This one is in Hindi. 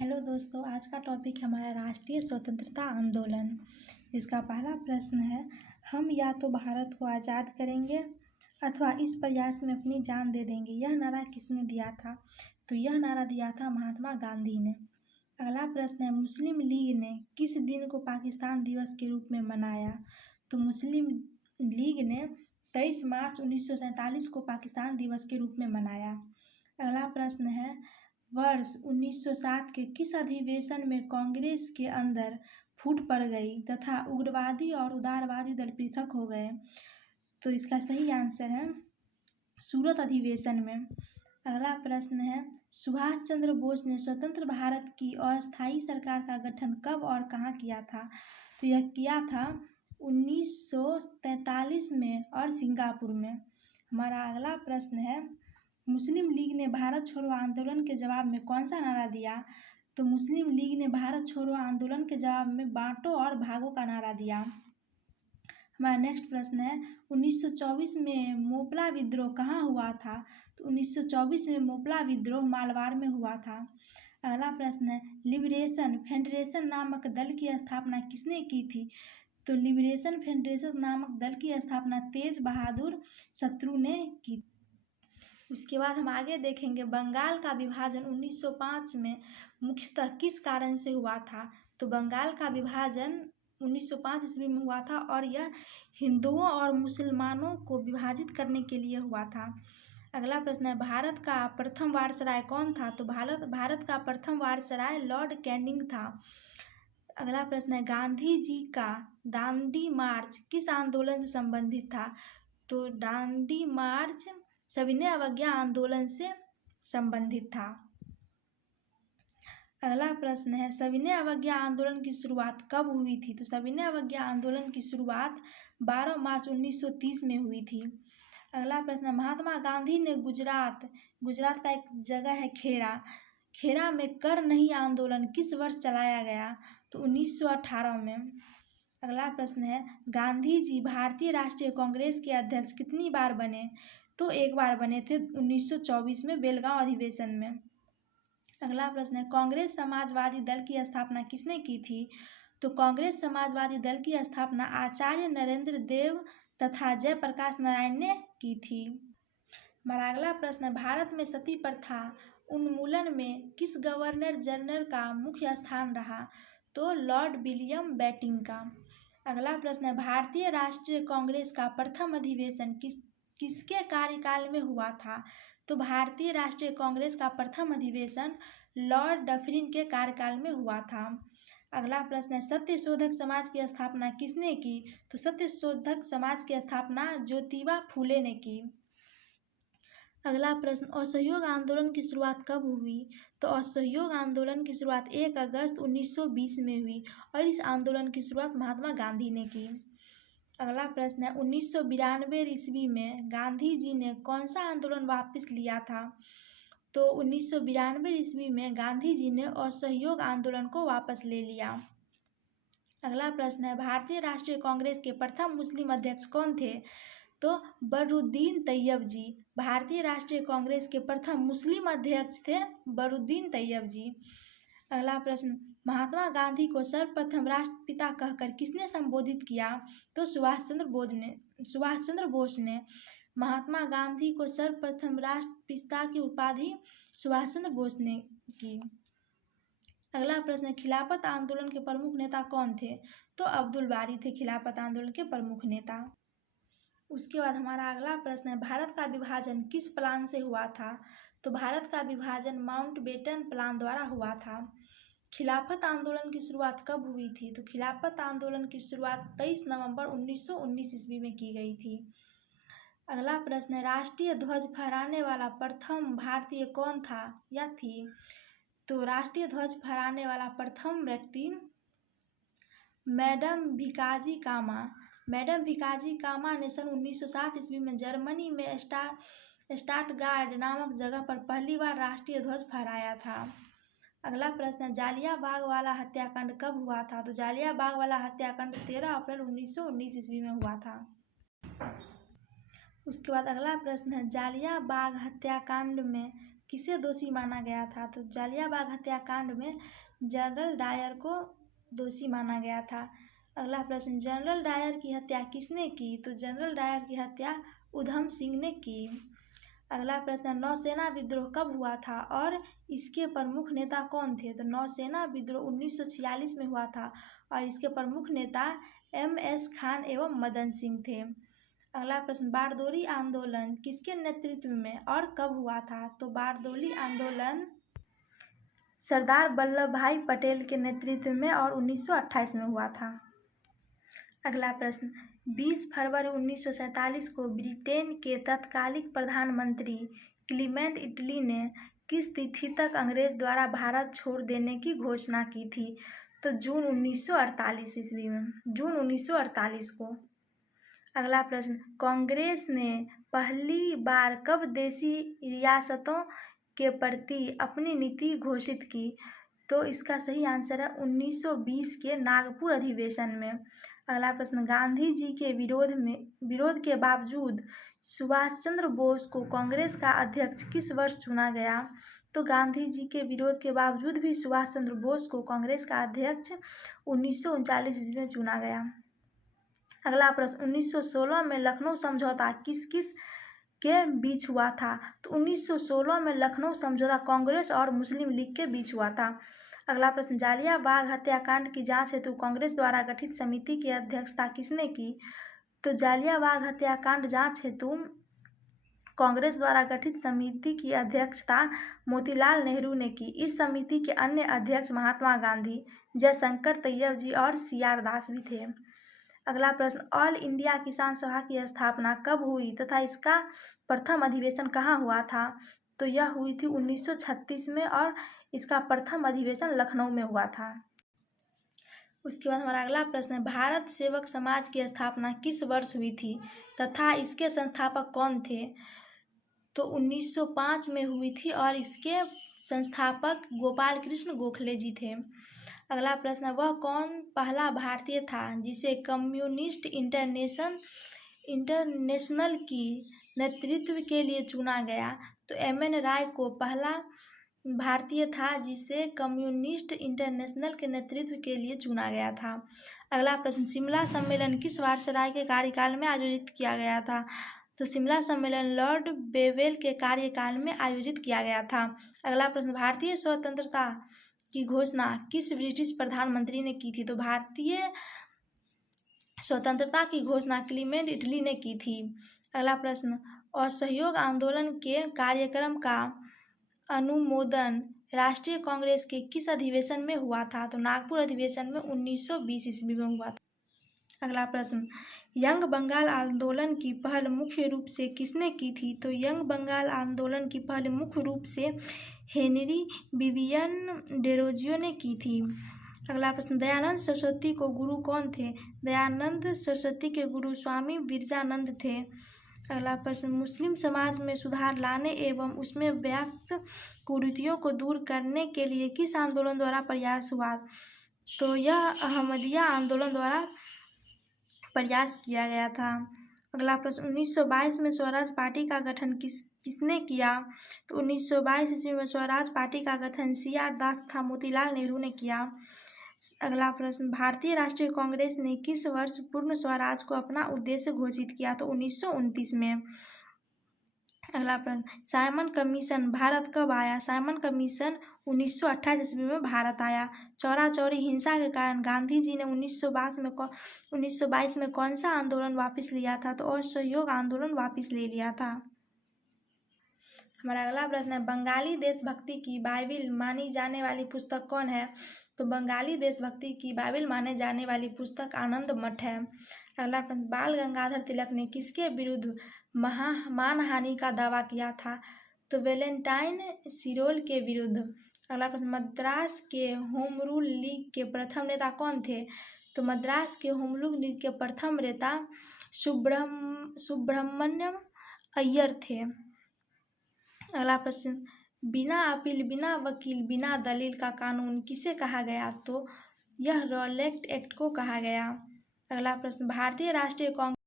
हेलो दोस्तों, आज का टॉपिक है हमारा राष्ट्रीय स्वतंत्रता आंदोलन। इसका पहला प्रश्न है, हम या तो भारत को आज़ाद करेंगे अथवा इस प्रयास में अपनी जान दे देंगे। यह नारा किसने दिया था? तो यह नारा दिया था महात्मा गांधी ने। अगला प्रश्न है, मुस्लिम लीग ने किस दिन को पाकिस्तान दिवस के रूप में मनाया? तो मुस्लिम लीग ने 23 मार्च 1947 को पाकिस्तान दिवस के रूप में मनाया। अगला प्रश्न है, वर्ष 1907 के किस अधिवेशन में कांग्रेस के अंदर फूट पड़ गई तथा उग्रवादी और उदारवादी दल पृथक हो गए? तो इसका सही आंसर है सूरत अधिवेशन में। अगला प्रश्न है, सुभाष चंद्र बोस ने स्वतंत्र भारत की अस्थायी सरकार का गठन कब और कहाँ किया था? तो यह किया था 1943 में और सिंगापुर में। हमारा अगला प्रश्न है, मुस्लिम लीग ने भारत छोड़ो आंदोलन के जवाब में कौन सा नारा दिया? तो मुस्लिम लीग ने भारत छोड़ो आंदोलन के जवाब में बांटो और भागो का नारा दिया। हमारा नेक्स्ट प्रश्न है, 1924 में मोपला विद्रोह कहाँ हुआ था? तो 1924 में मोपला विद्रोह मालवार में हुआ था। अगला प्रश्न है, लिबरेशन फेडरेशन नामक दल की स्थापना किसने की थी? तो लिबरेशन फेडरेशन नामक दल की स्थापना तेज बहादुर शत्रु ने की। उसके बाद हम आगे देखेंगे, बंगाल का विभाजन 1905 में मुख्यतः किस कारण से हुआ था? तो बंगाल का विभाजन 1905 ईस्वी में हुआ था और यह हिंदुओं और मुसलमानों को विभाजित करने के लिए हुआ था। अगला प्रश्न है, भारत का प्रथम वायसराय कौन था? तो भारत का प्रथम वायसराय लॉर्ड कैनिंग था। अगला प्रश्न है, गांधी जी का दांडी मार्च किस आंदोलन से संबंधित था? तो दांडी मार्च सविनय अवज्ञा आंदोलन से संबंधित था। अगला प्रश्न है, सविनय अवज्ञा आंदोलन की शुरुआत कब हुई थी? तो सविनय अवज्ञा आंदोलन की शुरुआत 12 मार्च 1930 में हुई थी। अगला प्रश्न है, महात्मा गांधी ने गुजरात का एक जगह है खेरा में कर नहीं आंदोलन किस वर्ष चलाया गया? तो 1918 में। अगला प्रश्न है, गांधी जी भारतीय राष्ट्रीय कांग्रेस के अध्यक्ष कितनी बार बने? तो एक बार बने थे 1924 में बेलगांव अधिवेशन में। अगला प्रश्न है, कांग्रेस समाजवादी दल की स्थापना किसने की थी? तो कांग्रेस समाजवादी दल की स्थापना आचार्य नरेंद्र देव तथा जयप्रकाश नारायण ने की थी। हमारा अगला प्रश्न है, भारत में सती प्रथा उन्मूलन में किस गवर्नर जनरल का मुख्य स्थान रहा? तो लॉर्ड विलियम बेंटिंक का। अगला प्रश्न है, भारतीय राष्ट्रीय कांग्रेस का प्रथम अधिवेशन किसके कार्यकाल में हुआ था? तो भारतीय राष्ट्रीय कांग्रेस का प्रथम अधिवेशन लॉर्ड डफरिन के कार्यकाल में हुआ था। अगला प्रश्न है, सत्यशोधक समाज की स्थापना किसने की? तो सत्यशोधक समाज की स्थापना ज्योतिबा फूले ने की। अगला प्रश्न, असहयोग आंदोलन की शुरुआत कब हुई? तो असहयोग आंदोलन की शुरुआत 1 अगस्त 1920 में हुई और इस आंदोलन की शुरुआत महात्मा गांधी ने की। अगला प्रश्न है, 1992 ईस्वी में गांधी जी ने कौन सा आंदोलन वापस लिया था? तो 1992 ईस्वी में गांधी जी ने असहयोग आंदोलन को वापस ले लिया। अगला प्रश्न है, भारतीय राष्ट्रीय कांग्रेस के प्रथम मुस्लिम अध्यक्ष कौन थे? तो बदरुद्दीन तैयब जी। भारतीय राष्ट्रीय कांग्रेस के प्रथम मुस्लिम अध्यक्ष थे बदरुद्दीन तैयब जी। अगला प्रश्न, महात्मा गांधी को सर्वप्रथम राष्ट्रपिता कहकर किसने संबोधित किया? तो सुभाष चंद्र बोस ने। महात्मा गांधी को सर्वप्रथम राष्ट्रपिता की उपाधि सुभाष चंद्र बोस ने की। अगला प्रश्न, खिलाफत आंदोलन के प्रमुख नेता कौन थे? तो अब्दुल बारी थे खिलाफत आंदोलन के प्रमुख नेता। उसके बाद हमारा अगला प्रश्न है, भारत का विभाजन किस प्लान से हुआ था? तो भारत का विभाजन माउंटबेटन प्लान द्वारा हुआ था। खिलाफत आंदोलन की शुरुआत कब हुई थी? तो खिलाफत आंदोलन की शुरुआत 23 नवंबर 1919 ईस्वी में की गई थी। अगला प्रश्न है, राष्ट्रीय ध्वज फहराने वाला प्रथम भारतीय कौन था या थी? तो राष्ट्रीय ध्वज फहराने वाला प्रथम व्यक्ति मैडम भिकाजी कामा ने सन 1907 ईस्वी में जर्मनी में स्टटगार्ट नामक जगह पर पहली बार राष्ट्रीय ध्वज फहराया था। अगला प्रश्न है, जालियांवाला वाला हत्याकांड कब हुआ था? तो जालियांवाला वाला हत्याकांड 13 अप्रैल 1919 ईस्वी में हुआ था। उसके बाद अगला प्रश्न है, जालियांवाला हत्याकांड में किसे दोषी माना गया था? तो जालियांवाला हत्याकांड में जनरल डायर को दोषी माना गया था। अगला प्रश्न, जनरल डायर की हत्या किसने की? तो जनरल डायर की हत्या उधम सिंह ने की। अगला प्रश्न, नौसेना विद्रोह कब हुआ था और इसके प्रमुख नेता कौन थे? तो नौसेना विद्रोह 1946 में हुआ था और इसके प्रमुख नेता MS खान एवं मदन सिंह थे। अगला प्रश्न, बारदोली आंदोलन किसके नेतृत्व में और कब हुआ था? तो बारदोली आंदोलन सरदार वल्लभ भाई पटेल के नेतृत्व में और 1928 में हुआ था। अगला प्रश्न, 20 फरवरी 1947 को ब्रिटेन के तत्कालिक प्रधानमंत्री क्लीमेंट इटली ने किस तिथि तक अंग्रेज द्वारा भारत छोड़ देने की घोषणा की थी? तो जून 1948 ईस्वी में, जून 1948 को। अगला प्रश्न, कांग्रेस ने पहली बार कब देशी रियासतों के प्रति अपनी नीति घोषित की? तो इसका सही आंसर है 1920 के नागपुर अधिवेशन में। अगला प्रश्न, गांधी जी के विरोध के बावजूद सुभाष चंद्र बोस को कांग्रेस का अध्यक्ष किस वर्ष चुना गया? तो गांधी जी के विरोध के बावजूद भी सुभाष चंद्र बोस को कांग्रेस का अध्यक्ष 1939 में चुना गया। अगला प्रश्न, 1916 में लखनऊ समझौता किस किस के बीच हुआ था? तो 1916 में लखनऊ समझौता कांग्रेस और मुस्लिम लीग के बीच हुआ था। अगला प्रश्न, जालियांवाला हत्याकांड की जांच हेतु कांग्रेस द्वारा गठित समिति की अध्यक्षता किसने की? तो जालियांवाला हत्याकांड जांच हेतु कांग्रेस द्वारा गठित समिति की अध्यक्षता मोतीलाल नेहरू ने की। इस समिति के अन्य अध्यक्ष महात्मा गांधी, जयशंकर तैयब जी और CR दास भी थे। अगला प्रश्न, ऑल इंडिया किसान सभा की स्थापना कब हुई तथा इसका प्रथम अधिवेशन कहाँ हुआ था? तो यह हुई थी 1936 में और इसका प्रथम अधिवेशन लखनऊ में हुआ था। उसके बाद हमारा अगला प्रश्न है, भारत सेवक समाज की स्थापना किस वर्ष हुई थी तथा इसके संस्थापक कौन थे? तो 1905 में हुई थी और इसके संस्थापक गोपाल कृष्ण गोखले जी थे। अगला प्रश्न, वह कौन पहला भारतीय था जिसे कम्युनिस्ट इंटरनेशनल की नेतृत्व के लिए चुना गया? तो MN राय को पहला भारतीय था जिसे कम्युनिस्ट इंटरनेशनल के नेतृत्व के लिए चुना गया था। अगला प्रश्न, शिमला सम्मेलन किस वायसराय के कार्यकाल में आयोजित किया गया था? तो शिमला सम्मेलन लॉर्ड बेवेल के कार्यकाल में आयोजित किया गया था। अगला प्रश्न, भारतीय स्वतंत्रता की घोषणा किस ब्रिटिश प्रधानमंत्री ने की थी? तो भारतीय स्वतंत्रता की घोषणा क्लीमेंट इटली ने की थी। अगला प्रश्न, असहयोग आंदोलन के कार्यक्रम का अनुमोदन राष्ट्रीय कांग्रेस के किस अधिवेशन में हुआ था? तो नागपुर अधिवेशन में 1920 ईस्वी में हुआ था। अगला प्रश्न, यंग बंगाल आंदोलन की पहल मुख्य रूप से किसने की थी? तो यंग बंगाल आंदोलन की पहल मुख्य रूप से हेनरी विवियन डेरोजियो ने की थी। अगला प्रश्न, दयानंद सरस्वती को गुरु कौन थे? दयानंद सरस्वती के गुरु स्वामी विरजानंद थे। अगला प्रश्न, मुस्लिम समाज में सुधार लाने एवं उसमें व्याप्त कुरीतियों को दूर करने के लिए किस आंदोलन द्वारा प्रयास हुआ? तो यह अहमदिया आंदोलन द्वारा प्रयास किया गया था। अगला प्रश्न, 1922 में स्वराज पार्टी का गठन किसने किया? तो 1922 ईस्वी में स्वराज पार्टी का गठन CR दास तथा मोतीलाल नेहरू ने किया। अगला प्रश्न, भारतीय राष्ट्रीय कांग्रेस ने किस वर्ष पूर्ण स्वराज को अपना उद्देश्य घोषित किया? तो 1929 में। अगला प्रश्न, साइमन कमीशन भारत कब आया? साइमन कमीशन 1928 ईस्वी में भारत आया। चौरा चौरी हिंसा के कारण गांधी जी ने 1922 में कौन सा आंदोलन वापस लिया था? तो असहयोग आंदोलन वापस ले लिया था। हमारा अगला प्रश्न है, बंगाली देशभक्ति की बाइबिल मानी जाने वाली पुस्तक कौन है? तो बंगाली देशभक्ति की बाइबिल माने जाने वाली पुस्तक आनंद मठ है। अगला प्रश्न, बाल गंगाधर तिलक ने किसके विरुद्ध मानहानि का दावा किया था? तो वैलेंटाइन सिरोल के विरुद्ध। अगला प्रश्न, मद्रास के होम रूल लीग के प्रथम नेता कौन थे? तो मद्रास के होम रूल लीग के प्रथम नेता सुब्रमण्यम अय्यर थे। अगला प्रश्न, बिना अपील, बिना वकील, बिना दलील का कानून किसे कहा गया? तो यह रॉलेट एक्ट को कहा गया। अगला प्रश्न, भारतीय राष्ट्रीय कांग्रेस